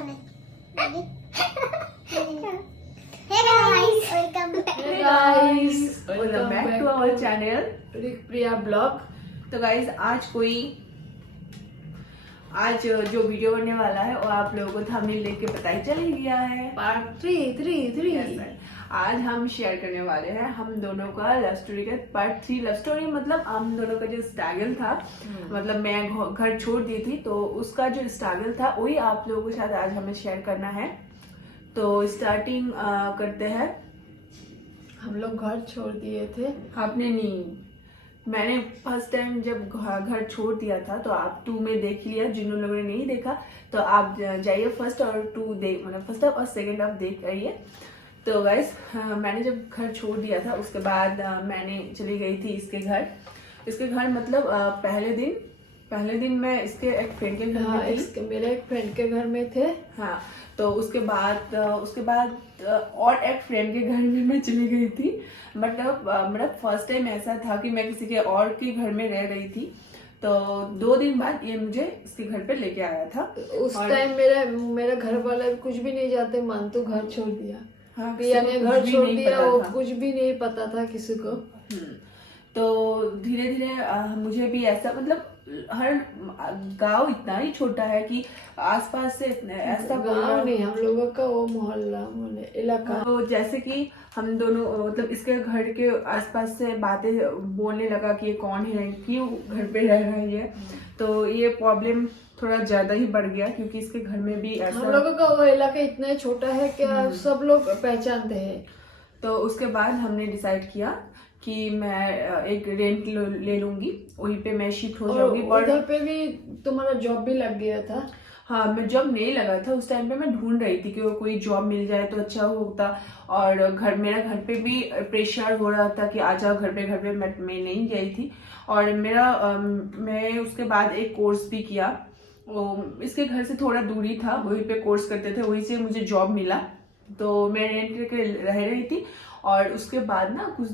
Come on. Hey guys, welcome. Hey guys, welcome back to our channel Priya blog. तो guys आज जो video बनने वाला है वो आप लोगों को थंबनेल देख के पता ही चल ही गया है। Part three. Yes, sir. आज हम शेयर करने वाले हैं हम दोनों का लव स्टोरी का पार्ट 3। लव स्टोरी मतलब हम दोनों का जो स्ट्रगल था, मतलब मैं घर छोड़ दी थी तो उसका जो स्ट्रगल था वही आप लोगों के साथ आज हमें शेयर करना है। तो स्टार्टिंग करते हैं। हम लोग घर छोड़ दिए थे। आपने नहीं, मैंने फर्स्ट टाइम जब घर छोड़ दिया था तो आप 2 में देख लिया। जिन लोगों ने नहीं देखा तो आप जाइए फर्स्ट और 2 देख, मतलब फर्स्ट और सेकंड आप देख आइए। तो गाइस मैंने जब घर छोड़ दिया था उसके बाद मैंने चली गई थी इसके घर मतलब पहले दिन मैं इसके एक फ्रेंड के घर में थी। मेरे एक फ्रेंड के घर में थे। हाँ, तो उसके बाद और एक फ्रेंड के घर में मैं चली गई थी। मतलब फर्स्ट टाइम ऐसा था कि मैं किसी के और के घर में रह रही थी। तो 2 दिन बाद ये मुझे इसके घर पे लेके आया था। उस टाइम मेरा घर वाला कुछ भी नहीं जानते, मान तो घर छोड़ दिया। हाँ, प्रिया ने घर छोड़ दिया, वो कुछ भी नहीं पता था किसी को। तो धीरे धीरे मुझे भी ऐसा, मतलब हर गांव इतना ही छोटा है कि आसपास से ऐसा गाँव नहीं, हम लोगों का वो मोहल्ला इलाका। तो जैसे कि हम दोनों मतलब इसके घर के आसपास से बातें बोलने लगा कि ये कौन है, क्यों घर पे रह रही है। तो ये प्रॉब्लम थोड़ा ज्यादा ही बढ़ गया क्योंकि इसके घर में भी ऐसा, हम लोगों का वो इलाका इतना छोटा है क्या सब लोग पहचानते हैं। तो उसके बाद हमने डिसाइड किया कि मैं एक रेंट ले लूंगी, वहीं पे मैं शिफ्ट हो जाऊंगी। उधर पे भी तुम्हारा जॉब भी लग गया था। हाँ, मैं जॉब नहीं लगा था उस टाइम पे, मैं ढूंढ रही थी कि वो कोई जॉब मिल जाए तो अच्छा होता। और मेरा घर पे भी प्रेशर हो रहा था कि आ जाओ घर पे। मैं नहीं गई थी। और मैं उसके बाद एक कोर्स भी किया, इसके घर से थोड़ा दूरी था, वहीं पे कोर्स करते थे, वहीं से मुझे जॉब मिला। तो मैं रेंट लेके रह रही थी। और उसके बाद ना कुछ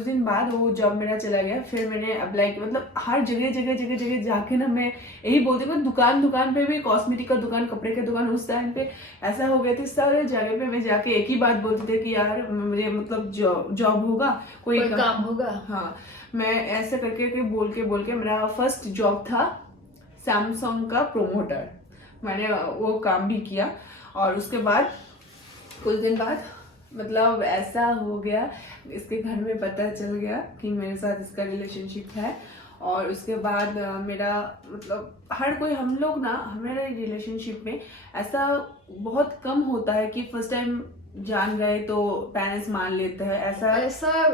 दिन बाद वो जॉब मेरा चला गया। फिर मैंने अप्लाई किया, मतलब हर जगह जाके ना मैं यही बोलती हूँ, दुकान पे भी, कॉस्मेटिक का दुकान, कपड़े का दुकान, उस टाइम पे ऐसा हो गया था। सारे जगह पे मैं जाके एक ही बात बोलती थी कि यार मुझे मतलब जॉब होगा, कोई काम होगा। हाँ, मैं ऐसे करके बोल के मेरा फर्स्ट जॉब था सैमसंग का प्रोमोटर। मैंने वो काम भी किया। और उसके बाद कुछ दिन बाद मतलब ऐसा हो गया, इसके घर में पता चल गया कि मेरे साथ इसका रिलेशनशिप है। और उसके बाद मेरा मतलब हर कोई, हम लोग ना हमारे रिलेशनशिप में ऐसा बहुत कम होता है कि फर्स्ट टाइम जान गए तो पेरेंट्स मान लेते हैं। ऐसा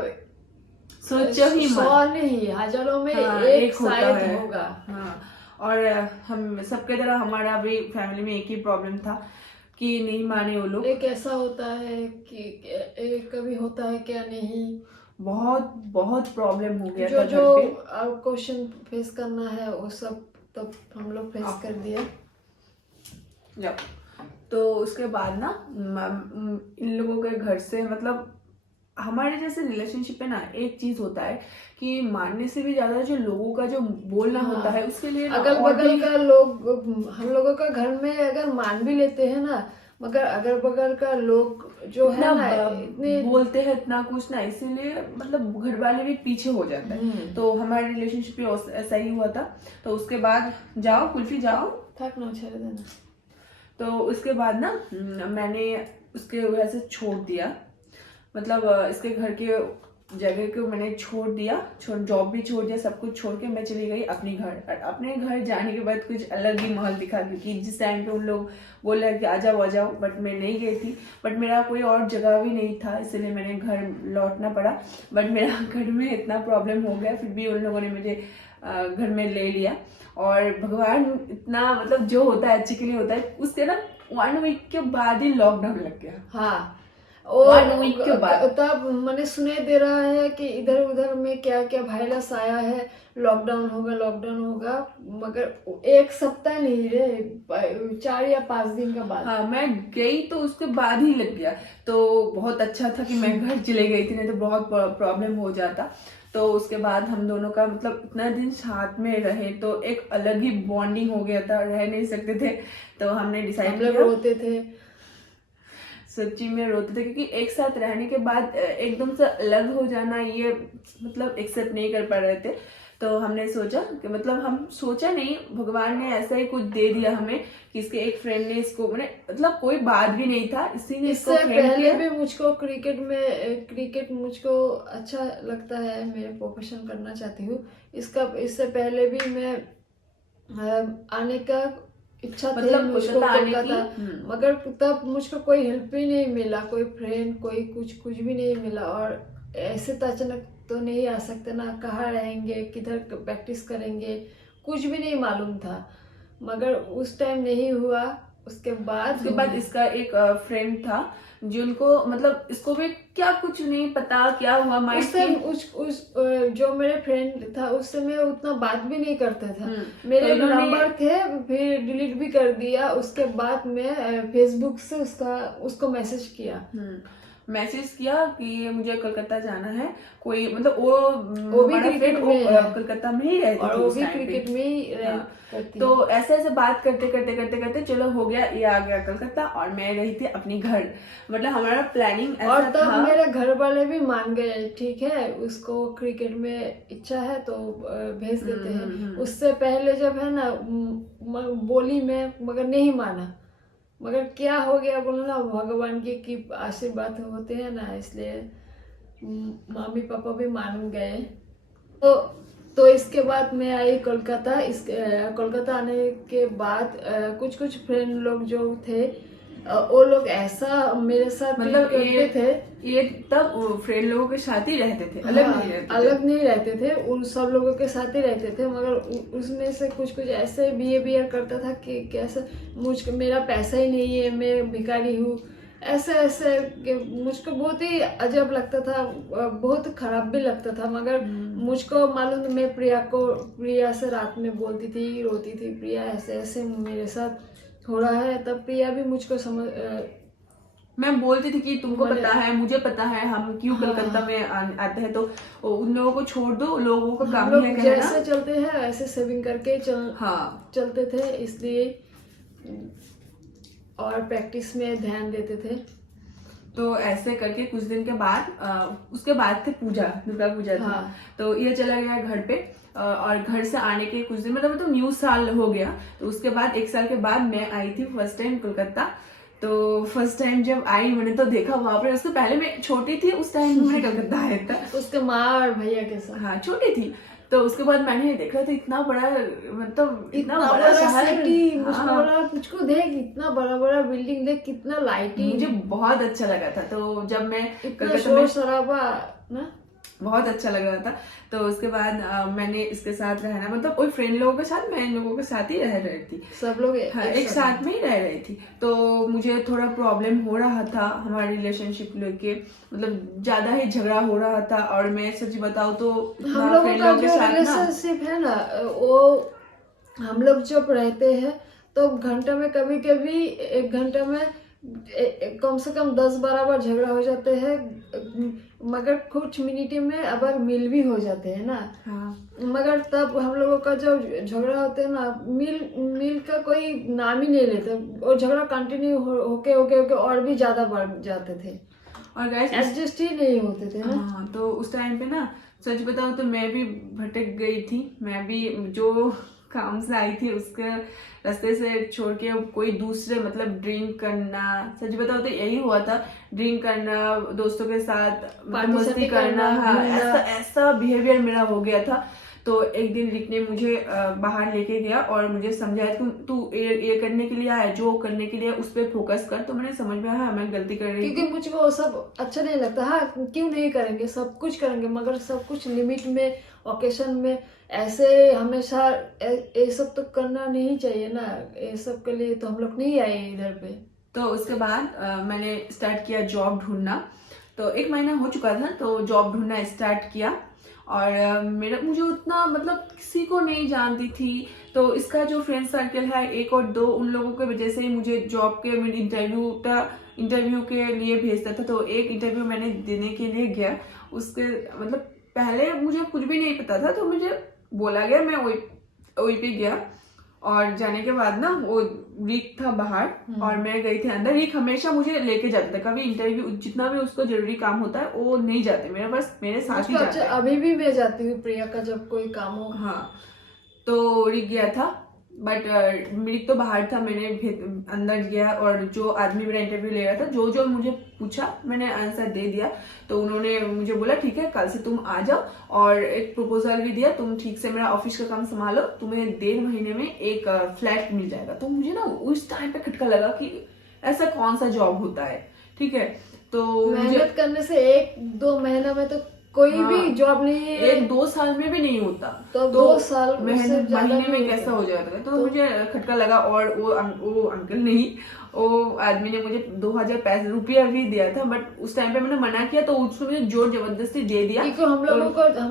सोचो ही मत, 100 नहीं हजारों में एक शायद होगा। हाँ, और हम सबके तरह हमारा भी फैमिली में एक ही प्रॉब्लम था कि नहीं माने वो लोग। एक ऐसा होता है कि एक कभी होता है क्या नहीं, बहुत प्रॉब्लम हो गया था जो घर पे। क्वेश्चन फेस करना है वो सब तब हम लोग फेस कर दिया जब। तो उसके बाद ना इन लोगों के घर से, मतलब हमारे जैसे रिलेशनशिप में ना एक चीज होता है कि मानने से भी ज्यादा जो लोगों का जो बोलना होता है उसके लिए अगल बगल का लोग, हम लोगों का घर में अगर मान भी लेते हैं ना, मगर अगल बगल का लोग जो है ना इतने बोलते हैं इतना कुछ ना, इसीलिए मतलब घर वाले भी पीछे हो जाते हैं। तो हमारे रिलेशनशिप में ऐसा ही हुआ था। तो उसके बाद जाओ कुल्फी जाओ, थक ना छेड़ देना। तो उसके बाद ना मैंने उसके वजह से छोड़ दिया, मतलब इसके घर के जगह को मैंने छोड़ दिया, जॉब भी छोड़ दिया, सब कुछ छोड़ के मैं चली गई अपने घर जाने के बाद कुछ अलग ही माहौल दिखा, क्योंकि जिस टाइम पे उन लोग बोल रहे कि आ जाओ, बट मैं नहीं गई थी। बट मेरा कोई और जगह भी नहीं था, इसलिए मैंने घर लौटना पड़ा। बट मेरा घर में इतना प्रॉब्लम हो गया, फिर भी उन लोगों ने मुझे घर में ले लिया। और भगवान इतना, मतलब जो होता है अच्छे के लिए होता है। उससे ना 1 वीक के बाद ही लॉकडाउन लग गया। हाँ, 1 वीक के बाद तब मैंने सुने दे रहा है कि इधर उधर में क्या क्या वायरस आया है, लॉकडाउन होगा, मगर 1 सप्ताह नहीं रे, 4 या 5 दिन का बाद। हाँ, मैं गई तो उसके बाद ही लग गया। तो बहुत अच्छा था कि मैं घर चले गई थी, नहीं तो बहुत प्रॉब्लम हो जाता। तो उसके बाद हम दोनों का मतलब इतना दिन साथ में रहे तो एक अलग ही बॉन्डिंग हो गया था, रह नहीं सकते थे। तो हमने डिसाइड हम लोग किया, रोते थे, सच्ची में रोते थे, क्योंकि एक साथ रहने के बाद एकदम से अलग हो जाना ये मतलब एक्सेप्ट नहीं कर पा रहे थे। तो हमने सोचा कि मतलब हम सोचा नहीं, भगवान ने ऐसा ही कुछ दे दिया हमें कि इसके एक फ्रेंड ने इसको मतलब कोई बात भी नहीं था, इसी ने इसको इससे फ्रेंड पहले किया। भी मुझको क्रिकेट मुझको अच्छा लगता है, मैं प्रोफेशन करना चाहती हूँ इससे पहले भी मैं आने का इच्छा थी मतलब मुझको कोलकाता आने की। कोलकाता, मगर तब मुझको कोई हेल्प भी नहीं मिला, कोई फ्रेंड कोई कुछ भी नहीं मिला। और ऐसे तो अचानक तो नहीं आ सकते ना, कहाँ रहेंगे, किधर प्रैक्टिस करेंगे, कुछ भी नहीं मालूम था। मगर उस टाइम नहीं हुआ, उसके बाद इसका एक फ्रेंड था जिनको मतलब इसको भी क्या कुछ नहीं पता क्या हुआ माइंड उस टाइम जो मेरे फ्रेंड था उससे मैं उतना बात भी नहीं करता था। मेरे तो नंबर थे, फिर डिलीट भी कर दिया। उसके बाद मैं फेसबुक से उसको मैसेज किया कि मुझे कोलकाता जाना है। कोई मतलब वो भी हमारा क्रिकेट फ्रेंड में है, कोलकाता में ही रहती और थी वो उस भी टाइम पे। क्रिकेट में ही हाँ। करती तो ऐसे बात करते चलो हो गया, ये आ गया कोलकाता और मैं रही थी अपनी घर। मतलब हमारा प्लानिंग ऐसा और तब था। मेरे घर वाले भी मान गए, ठीक है उसको क्रिकेट में इच्छा है तो भेज देते हैं। उससे पहले जब है ना बोली मैं, मगर नहीं माना। मगर क्या हो गया बोलो ना, भगवान की आशीर्वाद होते हैं ना, इसलिए मम्मी पापा भी मान गए। तो इसके बाद मैं आई कोलकाता। कोलकाता आने के बाद कुछ फ्रेंड लोग जो थे वो लोग ऐसा मेरे साथ मतलब करते थे, ये तब फ्रेंड लोगों के साथ ही रहते थे, अलग नहीं रहते थे। उन सब लोगों के साथ ही रहते थे। मगर उसमें से कुछ ऐसे बिहेवियर करता था कि कैसे मेरा पैसा ही नहीं है, मैं भिखारी हूँ, ऐसे कि मुझको बहुत ही अजब लगता था, बहुत खराब भी लगता था। मगर मुझको मालूम, मैं प्रिया से रात में बोलती थी, रोती थी, प्रिया ऐसे मेरे साथ हो रहा है। तब प्रिया भी मुझको मैं बोलती थी कि तुमको पता है, मुझे पता है, हम क्यों कोलकाता में आते हैं, तो उन लोगों को छोड़ दो, लोगों का काम ही है कहना। जैसे चलते हैं ऐसे सेविंग करके चलते थे, इसलिए और प्रैक्टिस में ध्यान देते थे। तो ऐसे करके कुछ दिन के बाद उसके बाद थे दुर्गा पूजा था। तो ये चला गया घर पे, और घर से आने के कुछ दिन मतलब न्यू साल हो गया। तो उसके बाद 1 साल के बाद मैं आई थी फर्स्ट टाइम कोलकाता। तो फर्स्ट टाइम जब आई मैंने तो देखा वहां पर, उसके पहले मैं छोटी थी उस टाइम मैंने कोलकाता आया था उसके माँ और भैया के साथ। हाँ छोटी थी। तो उसके बाद मैंने देखा था इतना बड़ा, मतलब इतना बड़ा सिटी, हाँ। मुझको देख इतना बड़ा बिल्डिंग देख, कितना लाइटिंग, मुझे बहुत अच्छा लगा था। तो जब मैं इतना शोर शराबा ना, बहुत अच्छा लग रहा था। तो उसके बाद मैंने इसके साथ रहना, मतलब कोई फ्रेंड लोगों के साथ, मैं इन लोगों के साथ ही रह रही थी, सब लोग एक साथ में ही रह रही थी। तो मुझे थोड़ा प्रॉब्लम हो रहा था हमारे रिलेशनशिप लेके, मतलब ज्यादा ही झगड़ा हो रहा था। और मैं सच बताऊं तो हम लोगों का जो रिलेशनशिप है ना, वो हम लोग जब रहते हैं तो घंटे में कभी 1 घंटे में कम से कम 10-12 बार झगड़ा हो जाते हैं। मगर कुछ मिनट में अगर मिल भी हो जाते हैं ना। मगर तब हम लोगों का जब झगड़ा होते हैं ना, मिल का कोई नाम ही नहीं लेते, और झगड़ा कंटिन्यू होके और भी ज्यादा बढ़ जाते थे, और गाइस एडजस्ट ही नहीं होते थे ना। तो उस टाइम पे ना सच बताऊं तो मैं भी भटक गई थी। मैं भी जो काम से आई थी उसके रास्ते से छोड़ के कोई दूसरे मतलब ड्रिंक करना, सच बताओ तो यही हुआ था, ड्रिंक करना, दोस्तों के साथ मस्ती करना, ऐसा बिहेवियर मेरा हो गया था। तो एक दिन रिक ने मुझे बाहर लेके गया और मुझे समझाया कि तू ये करने के लिए आया, जो करने के लिए उस पर फोकस कर। तो मैंने समझ में आया मैं गलती कर रही हूँ, क्योंकि मुझको वो सब अच्छा नहीं लगता। हाँ क्यों नहीं करेंगे, सब कुछ करेंगे, मगर सब कुछ लिमिट में, ओकेशन में। ऐसे हमेशा ये सब तो करना नहीं चाहिए ना, ये सब के लिए तो हम लोग नहीं आए इधर पे। तो उसके बाद मैंने स्टार्ट किया जॉब ढूंढना। तो 1 महीना हो चुका था तो जॉब ढूंढना स्टार्ट किया। और मुझे उतना मतलब किसी को नहीं जानती थी। तो इसका जो फ्रेंड सर्कल है 1 और 2, उन लोगों की वजह से ही मुझे जॉब के इंटरव्यू के लिए भेजता था। तो एक इंटरव्यू मैंने देने के लिए गया, उसके मतलब पहले मुझे कुछ भी नहीं पता था, तो मुझे बोला गया, मैं वही पे गया। और जाने के बाद ना वो रिक था बाहर और मैं गई थी अंदर। रिक हमेशा मुझे लेके जाता था, कभी इंटरव्यू जितना भी उसको जरूरी काम होता है वो नहीं जाते, मेरे साथ ही जाता है। अभी भी मैं जाती हूँ प्रिया का जब कोई काम हो। हाँ, तो रिक गया था, बट रिक तो बाहर था, मैंने अंदर गया और जो आदमी मेरा इंटरव्यू ले रहा था, जो जो मुझे पूछा मैंने आंसर दे दिया। तो उन्होंने मुझे बोला ठीक है, कल से तुम आ जाओ, और एक प्रपोजल भी दिया, तुम ठीक से मेरा ऑफिस का काम संभालो, तुम्हें 1.5 महीने में एक फ्लैट मिल जाएगा। तो मुझे ना उस टाइम पे खटका लगा कि ऐसा कौन सा जॉब होता है, ठीक है। तो मेहनत करने से 1-2 महीना में तो कोई भी जॉब नहीं है, 1-2 साल में भी नहीं होता, तो 2 साल मेहनत महीने में कैसा हो जाता है। तो मुझे खटका लगा। और वो अंकल नहीं, वो आदमी ने मुझे 2000 रुपया भी दिया था, बट उस टाइम पे मैंने मना किया, तो उसको मुझे जोर जबरदस्ती दे दिया। हम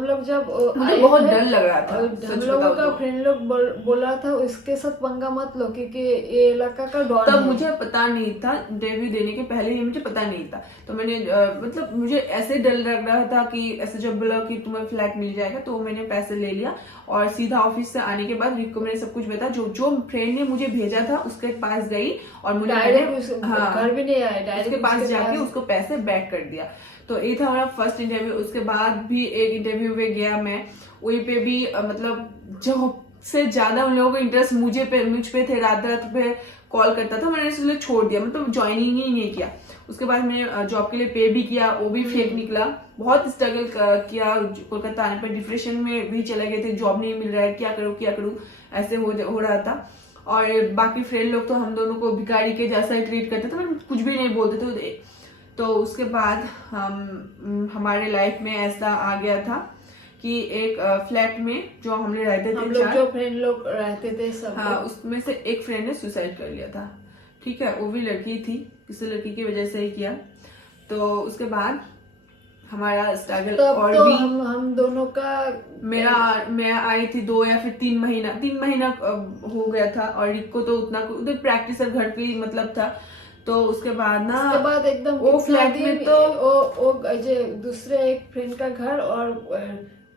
लोग जब मुझे बहुत डर लग रहा था, हम लोगों का फ्रेंड लोग बोला था इसके साथ पंगा मत लो, क्योंकि ये इलाका का डॉन है। तब मुझे पता नहीं था, इंटरव्यू देने के पहले ही मुझे पता नहीं था। तो मैंने मतलब मुझे ऐसे डर लग रहा था कि ऐसे जब बोला कि तुम्हें फ्लैट मिल जाएगा, तो मैंने पैसे ले लिया और सीधा ऑफिस से आने के बाद रिक को मैंने सब कुछ बताया। जो फ्रेंड ने मुझे भेजा था उसके पास गई और मुझे घर भी नहीं आए, डायरेक्ट उसके पास जाके उसको पैसे बैक कर दिया। तो ये था हमारा फर्स्ट इंटरव्यू। उसके बाद भी एक इंटरव्यू में गया मैं, वहीं पे भी मतलब जॉब से ज्यादा उन लोगों का इंटरेस्ट मुझ पे थे। रात पे कॉल करता था, मैंने इसलिए छोड़ दिया, मतलब ज्वाइनिंग ही नहीं किया। उसके बाद मैंने जॉब के लिए पे भी किया, वो भी फेक निकला। बहुत स्ट्रगल किया, कोलकाता आने पर डिप्रेशन में भी चले गए थे, जॉब नहीं मिल रहा है, क्या करूँ ऐसे हो रहा था। और बाकी फ्रेंड लोग तो हम दोनों को भिखारी के जैसा ही ट्रीट करते थे, मतलब कुछ भी नहीं बोलते थे। तो उसके बाद हमारे लाइफ में ऐसा आ गया था कि एक फ्लैट में जो हमने रहते थे, हम लोग जो फ्रेंड लोग रहते थे सब, हाँ, उसमें से एक फ्रेंड ने सुसाइड कर लिया था, ठीक है। वो भी लड़की थी, किसी लड़की की वजह से ही किया। तो उसके बाद हमारा स्ट्रगल और तो भी हम दोनों का मैं आई थी 2 या फिर 3 महीना हो गया था। और रिक को तो उतना उधर प्रैक्टिस घर पे ही मतलब था। तो उसके बाद ना उसके बाद एकदम वो फ्लैट में तो वो दूसरे एक फ्रेंड का घर और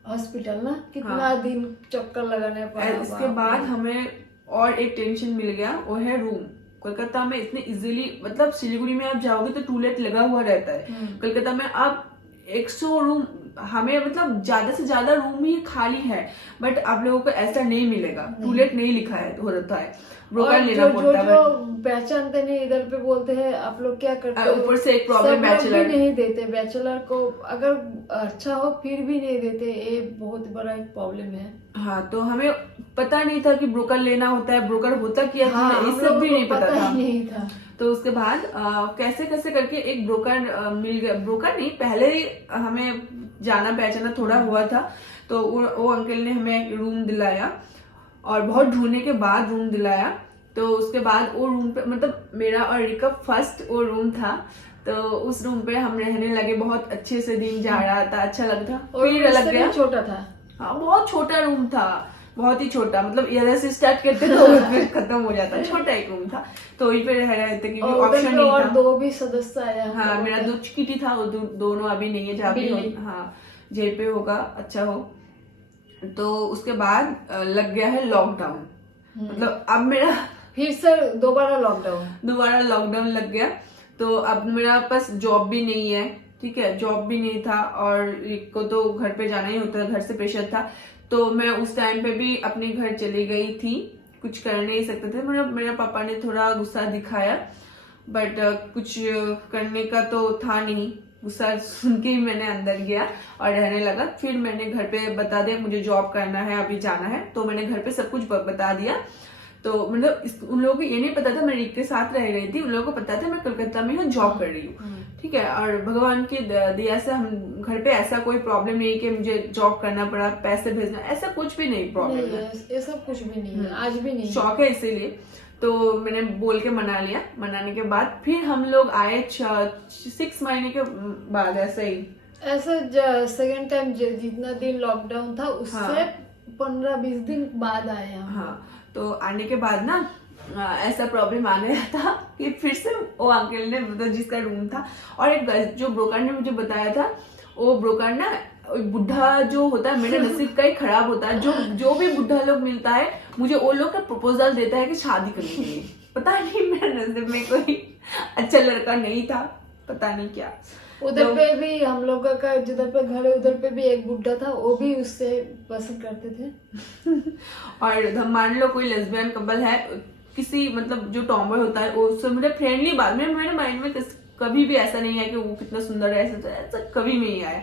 हॉस्पिटल ना, कितना दिन चक्कर लगाने पड़ा। इसके बाद हमें और एक टेंशन मिल गया, वो है रूम। कोलकाता में इतने इजीली, मतलब सिलीगुड़ी में आप जाओगे तो टूलेट लगा हुआ रहता है, कोलकाता में आप 100 रूम, हमें मतलब ज्यादा से ज्यादा रूम ही खाली है, बट आप लोगों को ऐसा नहीं मिलेगा, टूलेट नहीं लिखा है होता है, ब्रोकर लेना पड़ता है। जो पहचानते नहीं इधर पे बोलते हैं आप लोग क्या करते हो। ऊपर से एक प्रॉब्लम बैचलर नहीं देते, बैचलर को अगर अच्छा हो फिर भी नहीं देते, ये बहुत बड़ा एक प्रॉब्लम है। हाँ, तो हमें पता नहीं था कि ब्रोकर लेना होता है, ब्रोकर होता क्या है, ये सब भी नहीं पता था। तो उसके बाद कैसे करके एक ब्रोकर मिल गया। ब्रोकर नहीं, पहले ही हमें जाना पहचाना थोड़ा हुआ था। तो वो अंकल ने हमें रूम दिलाया और बहुत ढूंढने के बाद रूम दिलाया। तो उसके बाद वो रूम पे, मतलब मेरा और रिक का फर्स्ट वो रूम था, तो उस रूम पे हम रहने लगे। बहुत अच्छे से दिन जा रहा था, अच्छा लगता। फिर लग गया, छोटा था, हाँ बहुत छोटा रूम था, बहुत ही छोटा, मतलब इधर से स्टार्ट करते तो फिर खत्म हो जाता, छोटा एक रूम था। तो वहीं पे रह रहे थे क्योंकि ऑप्शन नहीं था। 2 भी सदस्य आया। हाँ, मेरा 2 किटी था, वो दोनों अभी नहीं है, जहाँ पे हाँ जेल पे होगा, अच्छा हो। तो उसके बाद लग गया है लॉकडाउन, मतलब अब मेरा फिर से दोबारा लॉकडाउन लग गया। तो अब मेरा पास जॉब भी नहीं है, ठीक है, जॉब भी नहीं था और एक को तो घर पे जाना ही होता, घर से प्रेशर था। तो मैं उस टाइम पे भी अपने घर चली गई थी, कुछ कर नहीं सकते थे। मेरे पापा ने थोड़ा गुस्सा दिखाया, बट कुछ करने का तो था नहीं। गुस्सा सुन के ही मैंने अंदर गया और रहने लगा। फिर मैंने घर पे बता दिया मुझे जॉब करना है, अभी जाना है। तो मैंने घर पे सब कुछ बता दिया। तो मतलब उन लोगों को ये नहीं पता था मैं रिक के साथ रह रही थी, उन लोगों को पता था मैं कोलकाता में जॉब कर रही हूँ, ठीक है। और भगवान की दया से हम घर पे ऐसा कोई प्रॉब्लम नहीं कि मुझे जॉब करना पड़ा, पैसे भेजना, ऐसा कुछ भी नहीं प्रॉब्लम है, ये सब कुछ भी नहीं है, आज भी नहीं। शौक है इसीलिए। तो मैंने बोल के मना लिया। मनाने के बाद फिर हम लोग आए 6 महीने के बाद, ऐसा सेकेंड टाइम जितना दिन लॉकडाउन था उससे 15-20 दिन बाद आए हम। हाँ, तो आने के बाद ना ऐसा प्रॉब्लम आ गया था कि फिर से वो अंकल ने, मतलब जिसका रूम था, और एक जो ब्रोकर ने मुझे बताया था, वो ब्रोकर ना बुढ़ा जो होता है मेरे नसीब का ही खराब होता है। जो भी बुढ़ा लोग मिलता है मुझे वो लोग का प्रपोजल देता है कि शादी करने के लिए। पता नहीं मेरे नसीब में कोई अच्छा लड़का नहीं था, पता नहीं क्या। उधर पे भी हम लोग का जिधर पे घर है उधर पे भी एक बुड्ढा था, वो भी उससे पसंद करते थे। और मान लो कोई लेस्बियन कपल है, किसी मतलब जो टॉम्बॉय होता है वो उससे मुझे फ्रेंडली बात में, मेरे माइंड में कभी भी ऐसा नहीं है कि वो कितना सुंदर है, ऐसा कभी नहीं आया।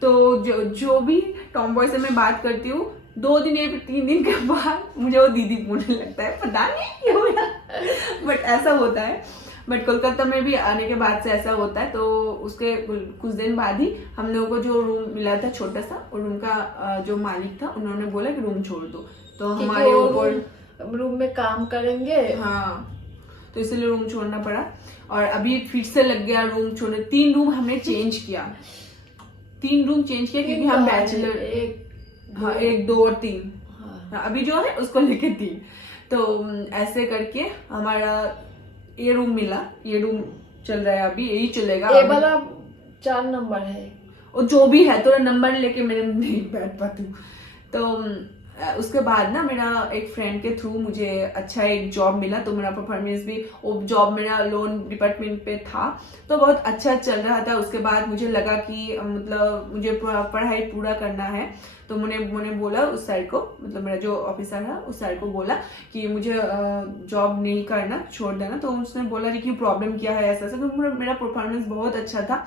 तो जो भी टॉम्बॉय से मैं बात करती हूँ 2 दिन या 3 दिन के बाद मुझे वो दीदी बोलने लगता है, पता नहीं क्यों बट ऐसा होता है। बट कोलकाता में भी आने के बाद से ऐसा होता है। तो उसके कुछ दिन बाद ही हम लोगों को जो रूम मिला था छोटा सा, और रूम का जो मालिक था उन्होंने बोला कि रूम छोड़ दो, तो हमारे ऊपर रूम में काम करेंगे। हाँ, तो इसलिए रूम छोड़ना पड़ा। और अभी फिर से लग गया रूम छोड़ने। 3 रूम हमने चेंज किया, 3 रूम चेंज किया क्योंकि हम बैचलर, 1 2 और 3, अभी जो है उसको लेके 3। तो ऐसे करके हमारा ये रूम मिला, ये रूम चल रहा है अभी, यही चलेगा। ये वाला 4 नंबर है, और जो भी है थोड़ा नंबर लेके मैं नहीं बैठ पाती हूँ। तो उसके बाद ना मेरा एक फ्रेंड के थ्रू मुझे अच्छा एक जॉब मिला, तो मेरा परफॉर्मेंस भी, वो जॉब मेरा लोन डिपार्टमेंट पे था, तो बहुत अच्छा चल रहा था। उसके बाद मुझे लगा कि मतलब मुझे पढ़ाई पूरा करना है, तो मैंने बोला उस साइड को, मतलब मेरा जो ऑफिसर है उस साइड को बोला कि मुझे जॉब नहीं करना, छोड़ देना। तो उसने बोला कि क्यों, प्रॉब्लम क्या है, ऐसा। तो मेरा परफॉर्मेंस बहुत अच्छा था,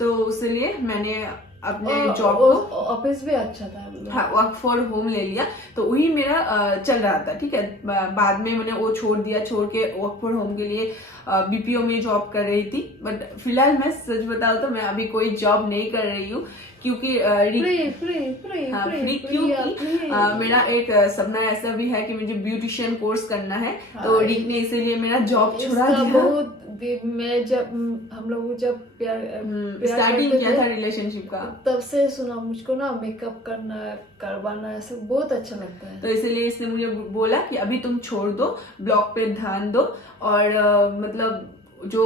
तो इसलिए मैंने अपने जॉब को, ऑफिस भी अच्छा था, हाँ, वर्क फॉर होम ले लिया। तो वही मेरा चल रहा था, ठीक है। बाद में मैंने वो छोड़ दिया, छोड़ के वर्क फॉर होम के लिए बीपीओ में जॉब कर रही थी। बट फिलहाल मैं सच बताऊं तो मैं अभी कोई जॉब नहीं कर रही हूँ, क्योंकि क्योंकि मेरा एक सपना ऐसा भी है कि मुझे ब्यूटिशियन कोर्स करना है। तो रिक ने इसीलिए मेरा जॉब छुड़ा दिया। बहुत मैं जब हम लोग जब प्यार स्टार्टिंग किया था रिलेशनशिप का, तब से सुना मुझको ना मेकअप करना, करवाना ऐसा बहुत अच्छा लगता है। तो इसलिए इसने मुझे बोला कि अभी तुम छोड़ दो, ब्लॉग पे ध्यान दो, और मतलब जो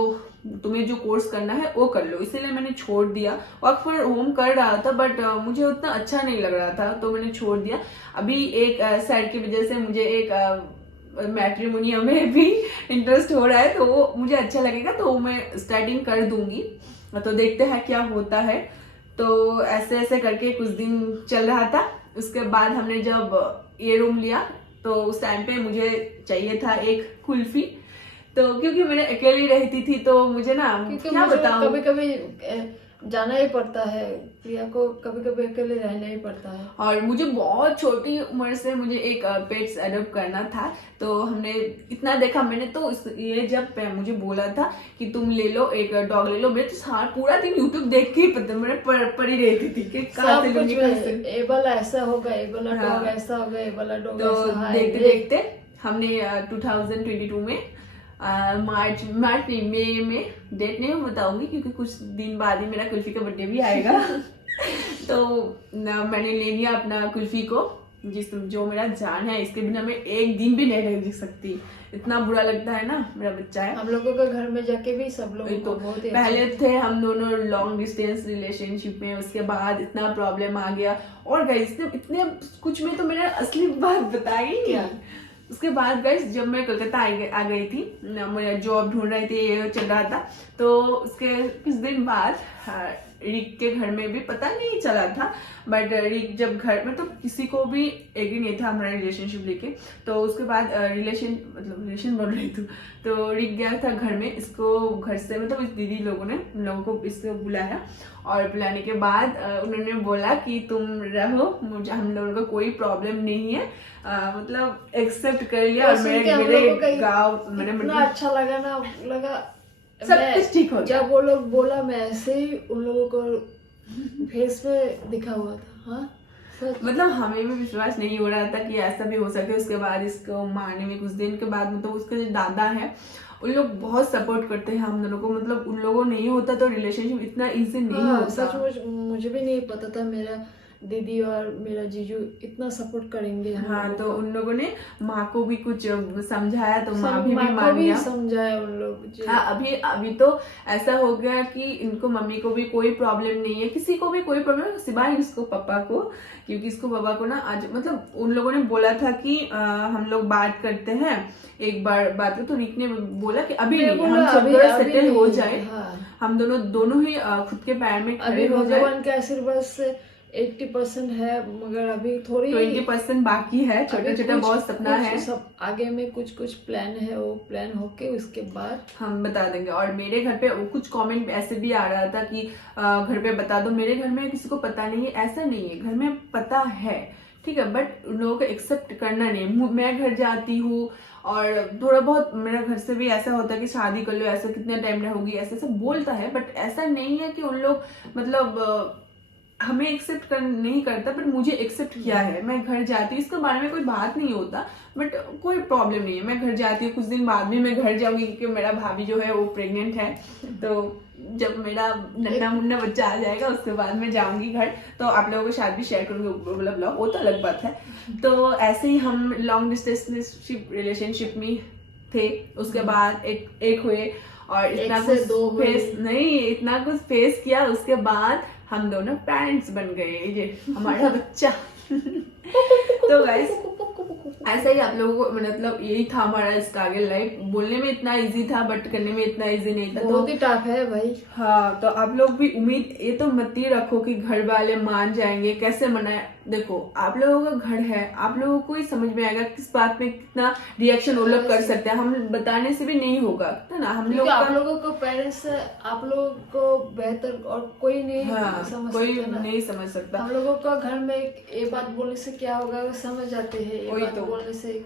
तुम्हें जो कोर्स करना है वो कर लो। इसीलिए मैंने छोड़ दिया। वर्क फॉर होम कर रहा था बट मुझे उतना अच्छा नहीं लग रहा था, तो मैंने छोड़ दिया। अभी एक साइड की वजह से मुझे एक मैट्रिमोनिया में भी इंटरेस्ट हो रहा है, तो वो मुझे अच्छा लगेगा, तो मैं स्टार्टिंग कर दूंगी। तो देखते हैं क्या होता है। तो ऐसे ऐसे करके कुछ दिन चल रहा था। उसके बाद हमने जब ये रूम लिया, तो उस टाइम पे मुझे चाहिए था एक कुल्फी। तो क्योंकि मैंने अकेली रहती थी, तो मुझे ना क्या बताऊं, कभी कभी जाना ही पड़ता है, प्रिया को कभी कभी अकेले रहना ही पड़ता है। और मुझे बहुत छोटी उम्र से मुझे एक पेट्स अडॉप्ट करना था। तो हमने इतना देखा, मैंने तो ये जब मुझे बोला था कि तुम ले लो, एक डॉग ले लो, मैं तो पूरा दिन यूट्यूब देख के ही पड़ी रहती थी कि कहाँ से लूंगी, ये वाला ऐसा होगा, ये वाला डॉग ऐसा होगा, ये वाला डॉग तो ऐसा। देखते देखते हमने 2022 में मार्च में, डेट नहीं बताऊंगी क्योंकि कुछ दिन बाद ही मेरा कुल्फी का बर्थडे भी आएगा। तो मैंने ले लिया अपना कुल्फी को, जो मेरा जान है, इसके बिना मैं एक दिन भी नहीं रह सकती। इतना बुरा लगता है ना, मेरा बच्चा है। हम लोगों का घर में जाके भी सब लोग तो बहुत ही पहले थे हम दोनों लॉन्ग डिस्टेंस रिलेशनशिप में, उसके बाद इतना प्रॉब्लम आ गया। और गाइस इतने कुछ में तो मेरा असली बात बताई नहीं यार। उसके बाद गाइस जब मैं कोलकाता आ गई थी, मैं जॉब ढूंढ रही थी, ये चल रहा था। तो उसके कुछ दिन बाद रिक के घर में भी पता नहीं चला था, बट रिक जब घर में, तो किसी को भी एग्री नहीं था हमारा रिलेशनशिप लेके। तो उसके बाद रिलेशन बोल रही थी, तो रिक गया था घर में। इसको घर से मतलब इस दीदी लोगों ने हम लोगों को इसको बुलाया, और बुलाने के बाद उन्होंने बोला कि तुम रहो, मुझे हम लोगों को कोई प्रॉब्लम नहीं है, मतलब एक्सेप्ट कर लिया। और मेरे गाँव मैंने अच्छा लगा ना, लगा सब कुछ ठीक हो गया। जब वो लोग बोला, मैं ऐसे ही उन लोगों को फेस पे दिखा हुआ था। हाँ, मतलब हमें भी विश्वास नहीं हो रहा था कि ऐसा भी हो सके। उसके बाद इसको मारने में कुछ दिन के बाद, मतलब उसके जो दादा है उन लोग बहुत सपोर्ट करते हैं हम दोनों को। मतलब उन लोगों नहीं होता तो रिलेशनशिप इतना इजी नहीं होता। सच मुझे भी नहीं पता था मेरा दीदी और मेरा जीजू इतना सपोर्ट करेंगे हम हाँ, लोगों तो को। उन लोगों ने माँ को भी कुछ समझाया तो माँ सब भी माँ को मान भी गया। समझाया उन लोग जी। हाँ, अभी तो ऐसा हो गया कि इनको मम्मी को भी कोई प्रॉब्लम नहीं है, किसी को भी कोई प्रॉब्लम सिवाय इसको पापा को, क्योंकि इसको पापा को ना आज मतलब उन लोगों ने बोला था कि हम लोग बात करते हैं एक बार बात तो रिक ने बोला कि अभी मैं नहीं, बोला हम सब अभी सेटल हो नहीं। जाए, हाँ, हम दोनों ही खुद के पैर में खड़े अभी हो जाए। भगवान के आशीर्वाद से 80% है, मगर अभी थोड़ी 20% बाकी है, छोटा छोटा बहुत सपना है, सब आगे में कुछ प्लान है, वो प्लान होके उसके बाद हम बता देंगे। और मेरे घर पे कुछ कमेंट ऐसे भी आ रहा था कि घर पे बता दो, मेरे घर में किसी को पता नहीं है, ऐसा नहीं है, घर में पता है, ठीक है, बट उन लोगों को एक्सेप्ट करना नहीं। मैं घर जाती हूँ और थोड़ा बहुत मेरा घर से भी ऐसा होता है कि शादी कर लो, ऐसा कितने टाइम रहोगी, ऐसा सब बोलता है, बट ऐसा नहीं है कि उन लोग मतलब हमें एक्सेप्ट नहीं करता, बट मुझे एक्सेप्ट किया है। मैं घर जाती हूँ, इसके बारे में कोई बात नहीं होता, बट कोई प्रॉब्लम नहीं है। मैं घर जाती हूँ, कुछ दिन बाद भी मैं घर जाऊंगी क्योंकि मेरा भाभी जो है वो प्रेग्नेंट है, तो जब मेरा नन्ना मुन्ना बच्चा आ जाएगा उसके बाद मैं जाऊंगी घर, तो आप लोगों के साथ भी शेयर करूंगी वाला ब्लॉग, वो तो अलग बात है। तो ऐसे ही हम लॉन्ग डिस्टेंस रिलेशनशिप में थे, उसके बाद एक हुए और इतना कुछ फेस किया, उसके बाद हम दोनों पेरेंट्स बन गए, ये हमारा बच्चा। तो गाइस ऐसा ही आप लोगों को मतलब यही था हमारा स्ट्रगल लाइफ। बोलने में इतना इजी था बट करने में इतना इजी नहीं था, बहुत ही टफ है भाई। हाँ, तो आप लोग भी उम्मीद ये तो मत ही रखो कि घर वाले मान जाएंगे, कैसे मनाए। देखो आप लोगों का घर है, आप लोगों को ही समझ में आएगा किस बात में कितना रिएक्शन वो लोग कर सकते हैं, हम बताने से भी नहीं होगा, है ना। हम लोग आप लोगों को पेरेंट्स से आप लोगों को बेहतर और कोई नहीं समझ कोई सकता ना। नहीं समझ सकता। हम लोगों का घर में ये बात बोलने से क्या होगा वो समझ जाते हैं, ये बात बोलने से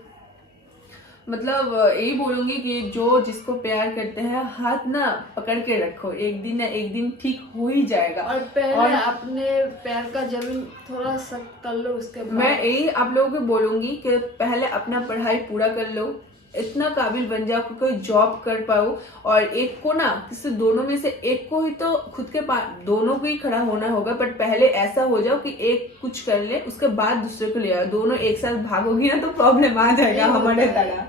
मतलब यही बोलूंगी कि जो जिसको प्यार करते हैं हाथ ना पकड़ के रखो, एक दिन ना एक दिन ठीक हो ही जाएगा। और पहले अपने पैर का जमीन थोड़ा सख्त कर लो, उसके बाद मैं यही आप लोगों को बोलूंगी कि पहले अपना पढ़ाई पूरा कर लो, इतना काबिल बन जाओ कि कोई जॉब कर पाओ, और एक को ना किसी दोनों में से एक को ही तो खुद के पास दोनों को ही खड़ा होना होगा, बट पहले ऐसा हो जाओ कि एक कुछ कर ले उसके बाद दूसरे को ले आओ। दोनों एक साथ भागोगी ना तो प्रॉब्लम आ जाएगा हमारे तरह।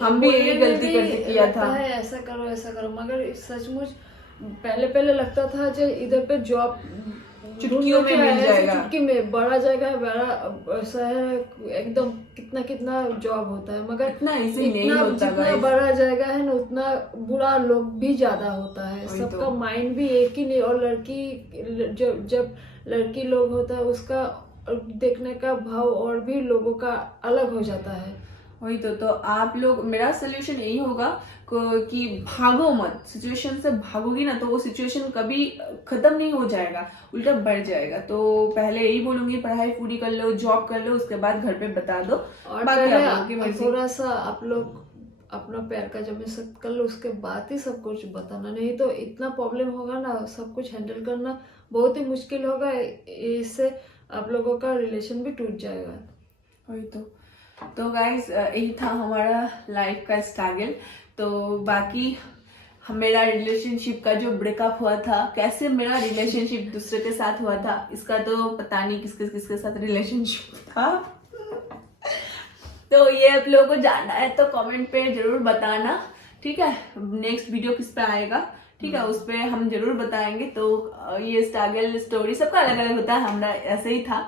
हम भी यही गलती किया था, ऐसा करो, मगर सचमुच पहले लगता था जो इधर पे जॉब चुटकियों में मिल जाएगा, चुटकी में बड़ा जगह बड़ा शहर एकदम कितना जॉब होता है, मगर इतना इजी नहीं होता। जितना बड़ा जगह है ना उतना बुरा लोग भी ज्यादा होता है, सबका माइंड भी एक ही नहीं। और लड़की जब लड़की लोग होता है उसका देखने का भाव और भी लोगों का अलग हो जाता है। वही तो आप लोग, मेरा सोल्यूशन यही होगा कि भागो मत, सिचुएशन से भागोगी ना तो वो सिचुएशन कभी खत्म नहीं हो जाएगा, उल्टा बढ़ जाएगा। तो पहले यही बोलूंगी पढ़ाई पूरी कर लो, जॉब कर लो, उसके बाद घर पे बता दो। और पहले थोड़ा सा आप लोग अपना पैर का जमीन सख्त कर लो, उसके बाद ही सब कुछ बताना, नहीं तो इतना प्रॉब्लम होगा ना, सब कुछ हैंडल करना बहुत ही मुश्किल होगा। इससे आप लोगों का रिलेशन भी टूट जाएगा। वही तो गाइस यही था हमारा लाइफ का स्ट्रगल। तो बाकी मेरा रिलेशनशिप का जो ब्रेकअप हुआ था, कैसे मेरा रिलेशनशिप दूसरे के साथ हुआ था, इसका तो पता नहीं किसके साथ रिलेशनशिप था। तो ये आप लोगों को जानना है तो कमेंट पे जरूर बताना, ठीक है। नेक्स्ट वीडियो किस पे आएगा, ठीक है, उस पे हम जरूर बताएंगे। तो ये स्ट्रगल स्टोरी सबका अलग अलग होता है, हमारा ऐसे ही था।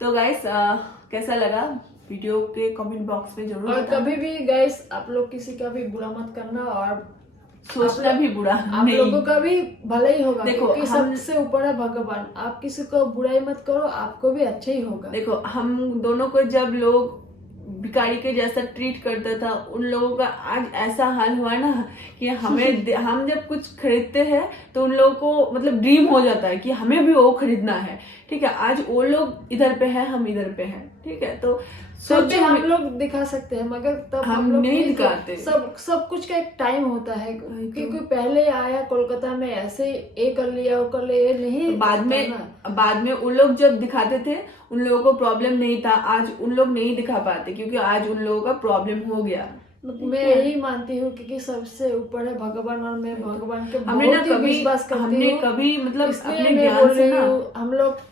तो गाइस कैसा लगा वीडियो के कमेंट बॉक्स में जरूर और कभी भी गाइस आप लोग किसी का भी बुरा मत करना, और सोचना भी बुरा आप लोगों का भी भला ही होगा। देखो क्योंकि सबसे ऊपर है भगवान, आप किसी को बुराई मत करो, आपको भी अच्छा ही होगा। देखो हम दोनों को जब लोग भिखारी के जैसा ट्रीट करता था, उन लोगों का आज ऐसा हाल हुआ ना कि हमें हम जब कुछ खरीदते हैं तो उन लोगों को मतलब ड्रीम हो जाता है कि हमें भी वो खरीदना है, ठीक है। आज वो लोग इधर पे है, हम इधर पे हैं, ठीक है। तो सब हम लोग दिखा सकते हैं, मगर तब हम लोग नहीं दिखाते। सब कुछ का एक टाइम होता है, क्योंकि पहले आया कोलकाता में ऐसे ये कर लिया वो कर लिया, नहीं। बाद में उन लोग जब दिखाते थे उन लोगों को प्रॉब्लम नहीं था, आज उन लोग नहीं दिखा पाते क्योंकि आज उन लोगों का प्रॉब्लम हो गया। मैं यही मानती हूँ क्योंकि सबसे ऊपर है भगवान, और मैं भगवान के बहुत ही विश्वास करती हूँ। कभी मतलब अपने ज्ञान से ना हम लोग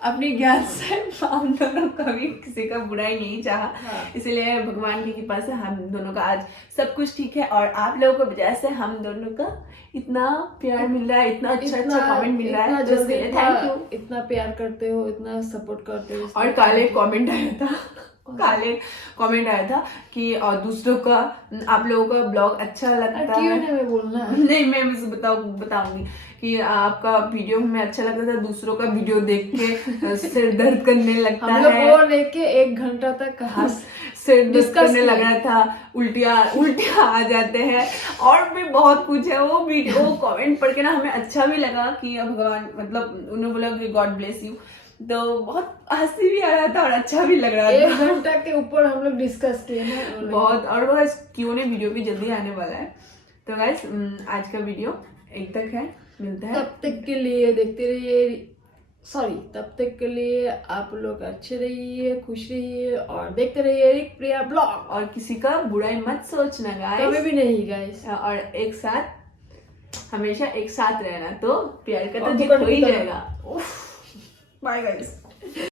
अपने ज्ञान से हम दोनों कभी किसी का बुराई नहीं चाहा, हाँ। इसलिए भगवान की कृपा से हम दोनों का आज सब कुछ ठीक है। और आप लोगों को वजह से हम दोनों का इतना प्यार मिल रहा है, इतना अच्छा कमेंट मिल रहा है, तो जल्दी इसके लिए थैंक यू। इतना प्यार करते हो, इतना सपोर्ट करते हो। और काले कमेंट आया था कि और दूसरों का आप लोगों का ब्लॉग अच्छा लगता है। Q&A में बोलना है। नहीं, मैं बताऊंगी कि आपका वीडियो हमें अच्छा लगता था, दूसरों का वीडियो देख के सिर दर्द करने लगता है। हम लोग वो लेके 1 घंटा तक सिर दर्द discuss करने लग रहा था, उल्टियाँ आ जाते हैं और भी बहुत कुछ है। वो वीडियो कमेंट पढ़ के ना हमें अच्छा भी लगा कि भगवान, मतलब उन्होंने बोला कि गॉड ब्लेस यू, तो बहुत हंसी भी आ रहा था और अच्छा भी लग रहा था। 1 घंटा के ऊपर हम लोग डिस्कस किए ना बहुत। और वह Q&A वीडियो भी जल्दी आने वाला है। तो गाइस आज का वीडियो एक तक है, मिलता है। तब तक के लिए देखते रहिए, तब तक के लिए आप लोग अच्छे रहिए, खुश रहिए और देखते रहिए रिक प्रिया ब्लॉग। और किसी का बुराई मत सोचना गाइस, कभी भी नहीं गाइस। और एक साथ, हमेशा एक साथ रहना, तो प्यार का तो और जीत दुकान हो ही की तरह। जाएगा। Bye guys.